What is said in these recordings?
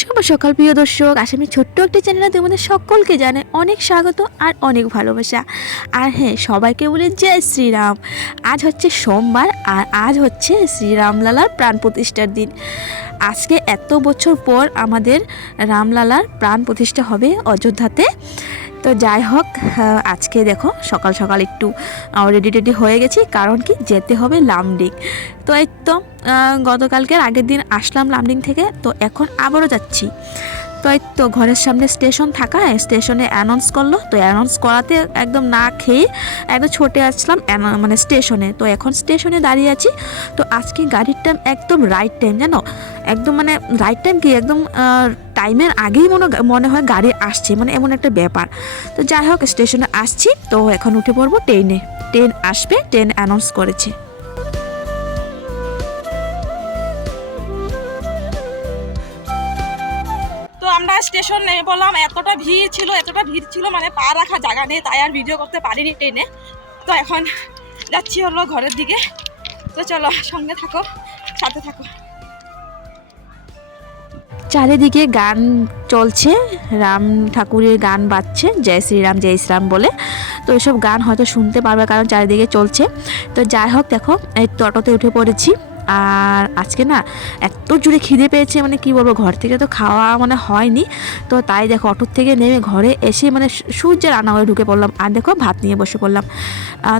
শুভ সকাল, প্রিয় দর্শক। আসামি ছোট্ট একটি চ্যানেলে তোমাদের সকলকে জানে অনেক স্বাগত আর অনেক ভালোবাসা। আর হ্যাঁ সবাইকে বলে জয় শ্রীরাম। আজ হচ্ছে সোমবার আর আজ হচ্ছে শ্রীরামলালার প্রাণ প্রতিষ্ঠার দিন। আজকে এত বছর পর আমাদের রামলালার প্রাণ প্রতিষ্ঠা হবে অযোধ্যাতে। তো যাই হোক আজকে দেখো সকাল সকাল একটু রেডি টেডি হয়ে গেছি, কারণ কি যেতে হবে লামডিং। তো এই তো গতকালকে গতকালকের আগের দিন আসলাম লামডিং থেকে, তো এখন আবারও যাচ্ছি। তো এই তো ঘরের সামনে স্টেশন থাকা স্টেশনে অ্যানাউন্স করল। তো অ্যানাউন্স করাতে একদম না খেয়ে একদম ছোটে আসলাম মানে স্টেশনে। তো এখন স্টেশনে দাঁড়িয়ে আছি। তো আজকে গাড়ির টাইম একদম রাইট টাইম জানো? একদম মানে রাইট টাইম কি? একদম টাইমের আগেই মনে মনে হয় গাড়ি আসছে। মানে এমন একটা ব্যাপার। তো যাই হোক, স্টেশনে আসছি। তো এখন উঠে পড়ব ট্রেনে ট্রেন আসবে ট্রেন অ্যানাউন্স করেছে। আমরা স্টেশন নেমে বললাম এতটা ভিড় ছিল, এতটা ভিড় ছিল মানে পা রাখা জায়গা নেই, তাই আর ভিডিও করতে পারিনি ট্রেনে। তো এখন যাচ্ছি হলো ঘরের দিকে। তো চলো সঙ্গে থাকো, সাথে থাকো। চারিদিকে গান চলছে, রাম ঠাকুরের গান বাজছে, জয় শ্রীরাম জয় শ্রীরাম বলে। তো এসব গান হয়তো শুনতে পারবে কারণ চারিদিকে চলছে। তো যাই হোক, দেখো, এই টোটোতে উঠে পড়েছি। আর আজকে না এত জোরে খিদে পেয়েছে মানে কি বলব ঘর থেকে তো খাওয়া মানে হয়নি। তো তাই দেখো অটোর থেকে নেমে ঘরে এসে মানে সূর্যের রান্না করে ঢুকে পড়লাম। আর দেখো ভাত নিয়ে বসে পড়লাম।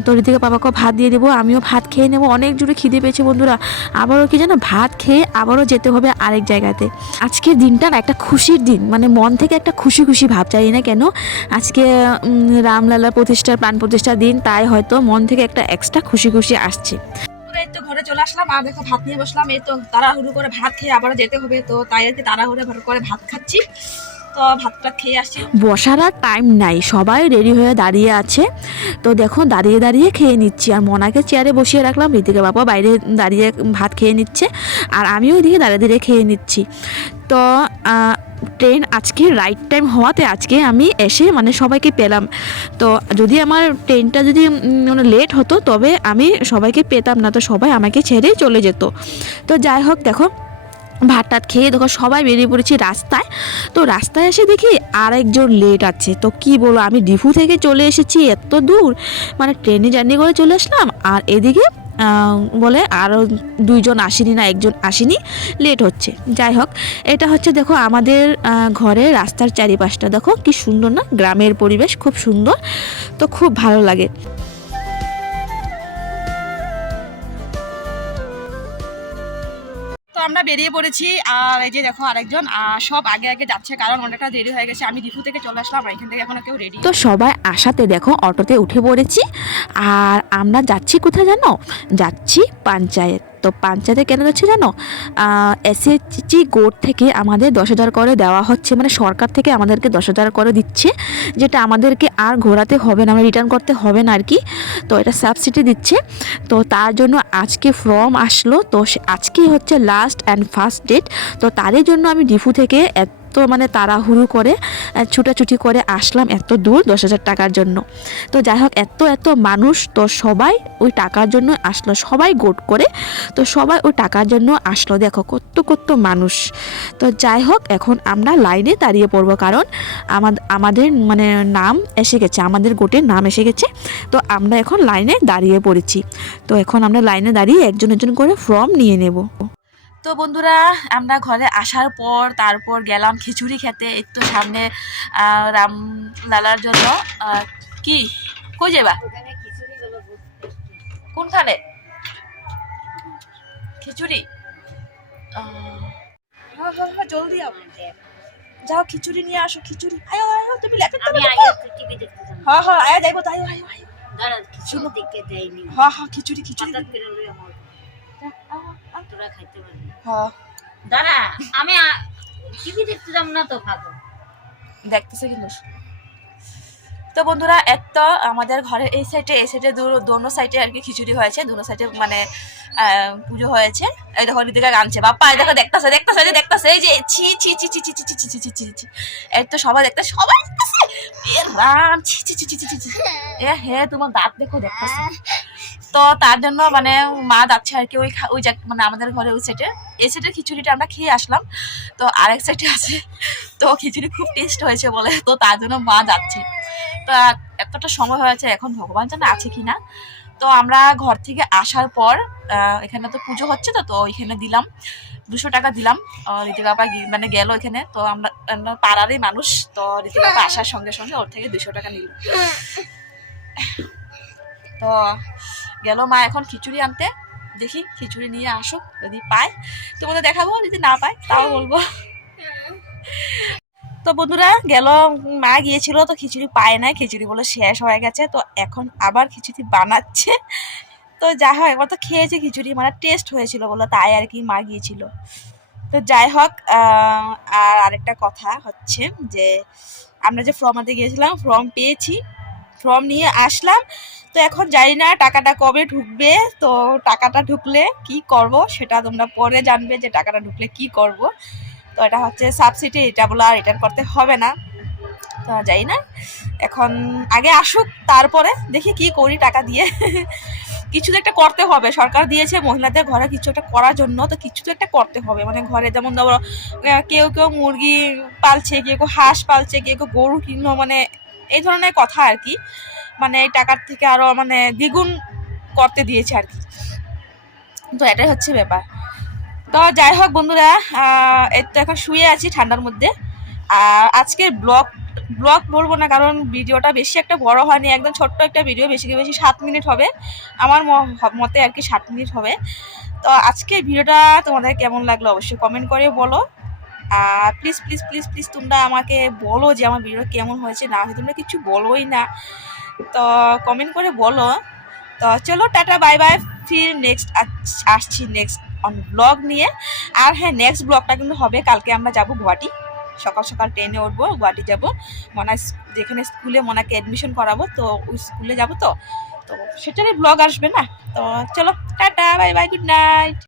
তো থেকে বাবাকেও ভাত দিয়ে দেবো আমিও ভাত খেয়ে নেব। অনেক জোরে খিদে পেয়েছে বন্ধুরা। আবারও কি জানো ভাত খেয়ে আবারও যেতে হবে আরেক জায়গাতে। আজকের দিনটা না একটা খুশির দিন মানে মন থেকে একটা খুশি খুশি ভাব চাই না কেন। আজকে উম, রামলালার প্রতিষ্ঠার প্রাণ প্রতিষ্ঠার দিন তাই হয়তো মন থেকে একটা এক্সট্রা খুশি খুশি আসছে। এই তো ঘরে চলে আসলাম, আর দেখো ভাত নিয়ে বসলাম। এই তো তাড়াহুড়ো করে ভাত খেয়ে আবার যেতে হবে, তো তাই আর কি তাড়াহুড়ো করে ভাত খাচ্ছি। তো ভাতটা খেয়ে বসার আর টাইম নাই, সবাই রেডি হয়ে দাঁড়িয়ে আছে। তো দেখো দাঁড়িয়ে দাঁড়িয়ে খেয়ে নিচ্ছি, আর মনাকে চেয়ারে বসিয়ে রাখলাম, ঋতিকা বাবা বাইরে দাঁড়িয়ে ভাত খেয়ে নিচ্ছে, আর আমিও ওইদিকে দাঁড়িয়ে দাঁড়িয়ে খেয়ে নিচ্ছি। তো ট্রেন আজকে রাইট টাইম হওয়াতে আজকে আমি এসে মানে সবাইকে পেলাম। তো যদি আমার ট্রেনটা যদি মানে লেট হতো, তবে আমি সবাইকে পেতাম না, তো সবাই আমাকে ছেড়ে চলে যেত। তো যাই হোক, দেখো ভাত টাত খেয়ে দেখো, সবাই বেরিয়ে পড়েছি রাস্তায়। তো রাস্তায় এসে দেখি আরেকজন লেট আছে। তো কি বলব, আমি ডিফু থেকে চলে এসেছি, এত দূর। মানে ট্রেনে জার্নি করে চলে আসলাম, আর এদিকে বলে আরও দুইজন আসেনি না, একজন আসেনি লেট হচ্ছে। যাই হোক, এটা হচ্ছে দেখো আমাদের ঘরে রাস্তার চারিপাশটা। দেখো কি সুন্দর না? গ্রামের পরিবেশ খুব সুন্দর। তো খুব ভালো লাগে। আমরা বেরিয়ে পড়েছি, আর এই যে দেখো আরেকজন, আর সব আগে আগে যাচ্ছে, কারণ অনেকটা দেরি হয়ে গেছে। আমি ডিফু থেকে চলে আসলাম এখান থেকে এখনও কেউ রেডি তো সবাই আসাতে দেখো, অটোতে উঠে পড়েছি। আর আমরা যাচ্ছি কোথায় জানো? যাচ্ছি পঞ্চায়েত। তো পঞ্চায়েতে কেন যাচ্ছে জানো? এসএসজি গোড থেকে আমাদের দশ হাজার করে দেওয়া হচ্ছে মানে সরকার থেকে আমাদেরকে দশ হাজার করে দিচ্ছে, যেটা আমাদেরকে আর ঘোরাতে হবে না মানে রিটার্ন করতে হবে না আর কি তো এটা সাবসিডি দিচ্ছে। তো তার জন্য আজকে ফর্ম আসলো। তো আজকেই হচ্ছে লাস্ট অ্যান্ড ফার্স্ট ডেট তো তাদের জন্য আমি ডিফু থেকে এত মানে তাড়াহুড়ো করে ছুটাছুটি করে আসলাম এত দূর দশ হাজার টাকার জন্য। তো যাই হোক, এত এত মানুষ তো সবাই ওই টাকার জন্য আসলো, সবাই গোট করে, তো সবাই ওই টাকার জন্য আসলো। দেখো কত কত মানুষ। তো যাই হোক, এখন আমরা লাইনে দাঁড়িয়ে পড়ব কারণ আমাদের মানে নাম এসে গেছে, আমাদের গোটের নাম এসে গেছে। তো আমরা এখন লাইনে দাঁড়িয়ে পড়েছি। তো এখন আমরা লাইনে দাঁড়িয়ে একজন একজন করে ফর্ম নিয়ে নেব। তো বন্ধুরা আমরা ঘরে আসার পর তারপর গেলাম খিচুড়ি খেতে। একটু সামনে রাম লালার জন্য কি? কই যাবা কোনখানে? খিচুড়ি? হ্যাঁ, হ্যাঁ, হ্যাঁ, জলদি যাও খিচুড়ি নিয়ে আসো খিচুড়ি। আয়ো আয়ো তুমি লেখা আমি আগে টিভি দেখতেছিলাম হ্যাঁ হ্যাঁ আয়া যাইবো তাই আয়ো আয়ো। দাঁড়া কিছু দিকে দেয়নি। হ্যাঁ হ্যাঁ খিচুড়ি খিচুড়ি তোরা খাইতে পারবি। দাঁড়া আমি টিভি দেখতেছিলাম না তো খাব দেখতেছে কিন্তু তো বন্ধুরা এক তো আমাদের ঘরের এই সাইডে এই সাইডে দোনো সাইডে আর কি খিচুড়ি হয়েছে দুনো সাইডে মানে পুজো হয়েছে এই দেখো দিদিকা গানছে বাপ্পা এই দেখো দেখতেছে দেখতেছে এই যে দেখতেছে এই যে ছি ছি ছি ছি ছি ছি ছি ছি ছি ছি ছি ছি এই তো সবাই দেখতে সবাই দেখতেছে এ রাম ছি ছি ছি ছি ছি ছি এ হে তোমার দাঁত দেখো দেখতেছে তো তার জন্য মানে মা যাচ্ছে আর কি ওই ওই মানে আমাদের ঘরে ওই সাইডে এই সাইডের খিচুড়িটা আমরা খেয়ে আসলাম। তো আরেক সাইডে আছে। তো খিচুড়ি খুব টেস্ট হয়েছে বলে। তো তার জন্য মা যাচ্ছে। তো এতটা সময় হয়েছে, এখন ভগবান জানে আছে কি না। তো আমরা ঘর থেকে আসার পর এখানে তো পুজো হচ্ছে তো তো ওইখানে দিলাম। দুশো টাকা দিলাম। বাবা মানে গেল এখানে। তো আমরা পাড়ারই মানুষ। তো বাবা আসার সঙ্গে সঙ্গে ওর থেকে দুশো টাকা নিল। তো গেল মা এখন খিচুড়ি আনতে। দেখি খিচুড়ি নিয়ে আসুক, যদি পায়। তোমাদের দেখাবো, যদি না পায়, তাও বলব। তো বন্ধুরা, গেল, মা গিয়েছিল, তো খিচুড়ি পায় না খিচুড়ি বলে শেষ হয়ে গেছে। তো এখন আবার খিচুড়ি বানাচ্ছে। তো যাই হোক একবার তো খেয়েছে খিচুড়ি মানে টেস্ট হয়েছিল বলে তাই আর কি মা গিয়েছিল। তো যাই হোক আর আরেকটা কথা হচ্ছে যে, আমরা যে ফর্ম আনতে গিয়েছিলাম ফর্ম পেয়েছি। ফর্ম নিয়ে আসলাম। তো এখন জানি না টাকাটা কবে ঢুকবে। তো টাকাটা ঢুকলে কি করব সেটা তোমরা পরে জানবে যে টাকাটা ঢুকলে কি করব। তো এটা হচ্ছে সাবসিডি এটা বলে আর রিটার্ন করতে হবে না। তো যাই না। এখন আগে আসুক, তারপরে দেখি কি করি টাকা দিয়ে। কিছু তো একটা করতে হবে। সরকার দিয়েছে, মহিলাদের ঘরে কিছু একটা করার জন্য। তো কিছু তো একটা করতে হবে। মানে ঘরে যেমন ধরো কেউ কেউ মুরগি পালছে, কেউ কেউ হাঁস পালছে, কেউ কেউ গরু কিনো মানে এই ধরনের কথা আর কি। মানে এই টাকার থেকে আরও মানে দ্বিগুণ করতে দিয়েছে আর কি। তো এটাই হচ্ছে ব্যাপার। তো যাই হোক বন্ধুরা এই তো এখন শুয়ে আছি ঠান্ডার মধ্যে। আর আজকের ব্লগ ব্লগ বলব না, কারণ ভিডিওটা বেশি একটা বড় হয়নি, একদম ছোট্ট একটা ভিডিও, বেশি বেশি সাত মিনিট হবে। আমার মতে আর কি সাত মিনিট হবে। তো আজকে ভিডিওটা তোমাদের কেমন লাগল অবশ্যই কমেন্ট করে বলো। আর প্লিজ প্লিজ প্লিজ প্লিজ তোমরা আমাকে বলো যে আমার ভিডিও কেমন হয়েছে। না হয়েছে তোমরা কিছু বলোই না। তো কমেন্ট করে বলো। তো চলো, টাটা বাই বাই ফির নেক্সট আসছি নেক্সট অন ব্লগ নিয়ে। আর হ্যাঁ নেক্সট ব্লগটা কিন্তু হবে, কালকে আমরা যাব গুয়াহাটি। সকাল সকাল ট্রেনে উঠবো, গুয়াহাটি যাব। মনা যেখানে স্কুলে মনাকে অ্যাডমিশন করাবো, তো ওই স্কুলে যাব তো। তো সেটারই ব্লগ আসবে না? তো চলো, tata bye bye good night